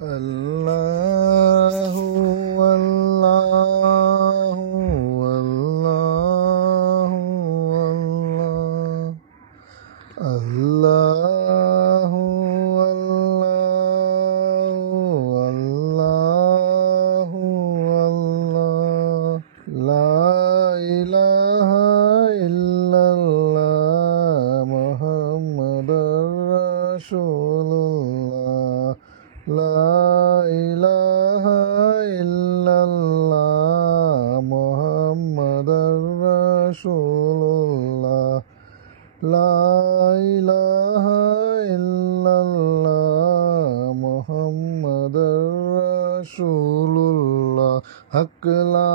अल्लाहु अल्लाहु अल्लाहु अल्लाहु अल्लाहु अल्लाहु अल्लाह ला इलाहा इल्लल्लाह मुहम्मदुर रसूलुल्लाह ला इलाहा इल्लल्लाह मुहम्मदुर रसूलुल्लाह ला इलाहा इल्लल्लाह मुहम्मदुर रसूलुल्लाह हक ला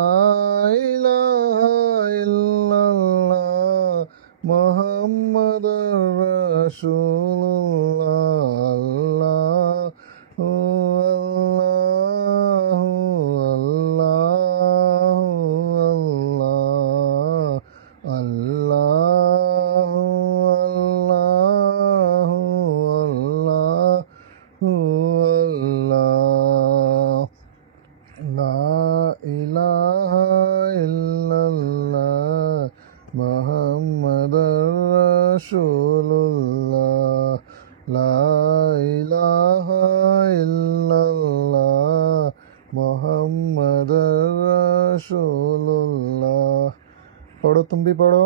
इलाहा इल्लल्लाह मुहम्मदुर रसूलुल्लाह अल्लाहु अल्लाहु अल्लाह अल्लाहु अल्लाहु अल्लाह ला इलाहा इल्लल्लाह मुहम्मदुर रसूलुल्लाह ला इलाहा इल्लल्लाह मुहम्मदुर रसूलुल्लाह। पढ़ो, तुम भी पढ़ो।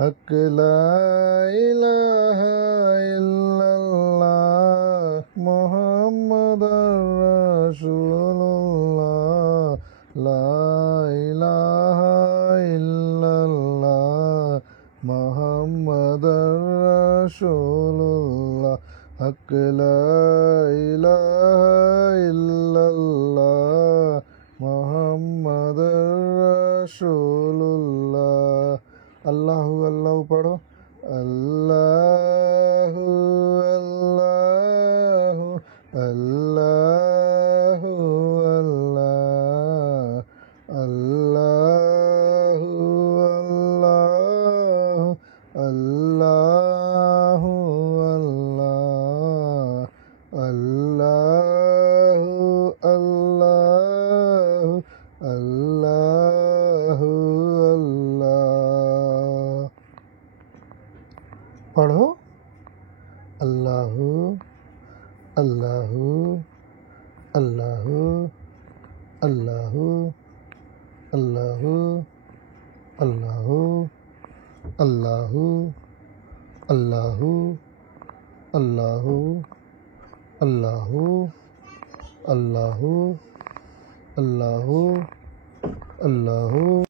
हक ला इलाहा इल्लल्लाह मुहम्मदुर रसूलुल्लाह ला इलाहा इल्लल्लाह मुहम्मदुर रसूलुल्लाह हक ला इलाहा इल्लल्लाह मुहम्मदुर रसूलुल्लाह। अल्लाहु अल्लाहु पढ़ो। अल्लाहु अल्लाहु अल्लाहु अल्लाह अल्लाहु अल्लाहु अल्लाहु अल्लाहु अल्लाहु अल्लाहु अल्लाह। पढ़ो। अल्लाहु अल्लाहु अल्लाहु अल्लाहु अल्लाहु अल्लाहु अल्लाहु अल्लाहु अल्लाहु अल्लाहु अल्लाहु अल्लाहु अल्लाहु।